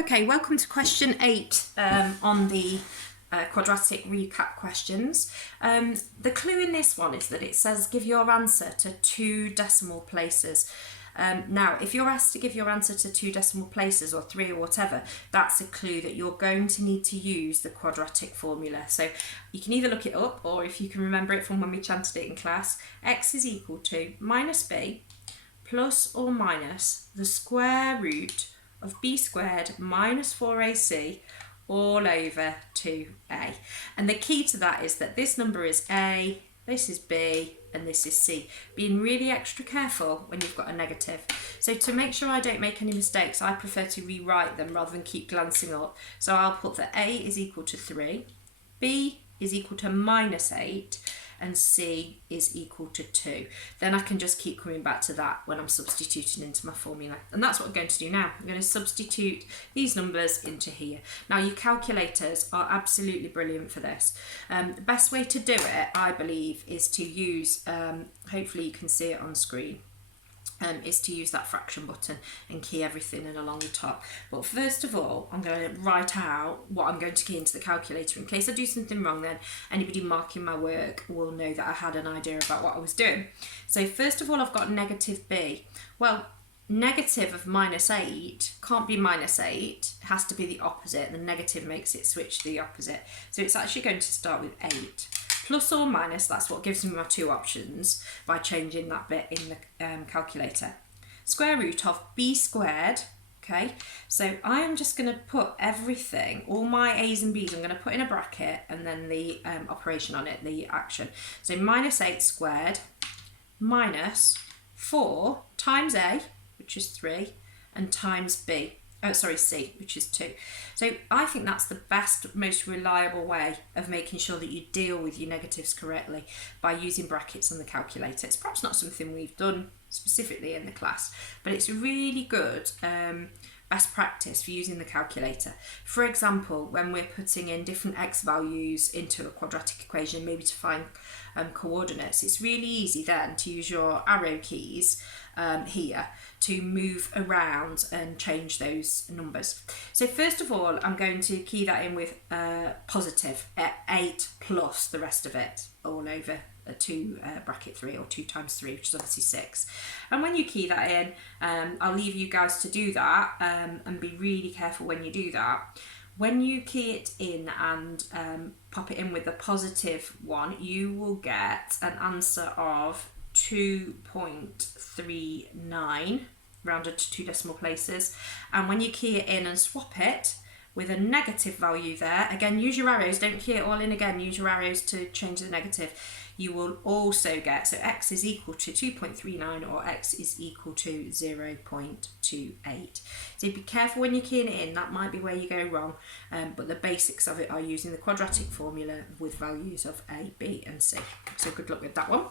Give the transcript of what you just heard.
Okay, welcome to question 8 on the quadratic recap questions. The clue in this one is that it says give your answer to 2 decimal places. Now, if you're asked to give your answer to 2 decimal places or 3 or whatever, that's a clue that you're going to need to use the quadratic formula. So you can either look it up, or if you can remember it from when we chanted it in class, x is equal to minus b plus or minus the square root of b squared minus 4ac all over 2a. And the key to that is that this number is a, this is b, and this is c. Being really extra careful when you've got a negative. So to make sure I don't make any mistakes, I prefer to rewrite them rather than keep glancing up. So I'll put that a is equal to 3, b is equal to minus 8, and c is equal to 2. Then I can just keep coming back to that when I'm substituting into my formula. And that's what I'm going to do now. I'm going to substitute these numbers into here. Now, your calculators are absolutely brilliant for this. The best way to do it, I believe, is to use, hopefully you can see it on screen, is to use that fraction button and key everything in along the top. But first of all, I'm going to write out what I'm going to key into the calculator. In case I do something wrong, then anybody marking my work will know that I had an idea about what I was doing. So first of all, I've got negative b. Well, negative of minus 8 can't be minus 8, it has to be the opposite. The negative makes it switch to the opposite. So it's actually going to start with 8. Plus or minus, that's what gives me my 2 options by changing that bit in the calculator. Square root of b squared, okay? So I am just going to put everything, all my a's and b's, I'm going to put in a bracket and then the operation on it, the action. So minus 8 squared minus 4 times a, which is 3, and times b. C, which is 2. So I think that's the best, most reliable way of making sure that you deal with your negatives correctly by using brackets on the calculator. It's perhaps not something we've done specifically in the class, but it's a really good best practice for using the calculator. For example, when we're putting in different x values into a quadratic equation, maybe to find coordinates, it's really easy then to use your arrow keys here to move around and change those numbers. So first of all, I'm going to key that in with positive 8 plus the rest of it all over 2 bracket 3, or 2 times 3, which is obviously 6. And when you key that in, I'll leave you guys to do that and be really careful when you do that. When you key it in and pop it in with a positive one, you will get an answer of 2.39 rounded to 2 decimal places. And when you key it in and swap it with a negative value there, again, use your arrows, don't key it all in again, use your arrows to change the negative. You will also get, so x is equal to 2.39 or x is equal to 0.28. So be careful when you're keying it in, that might be where you go wrong, but the basics of it are using the quadratic formula with values of a, b and c. So good luck with that one.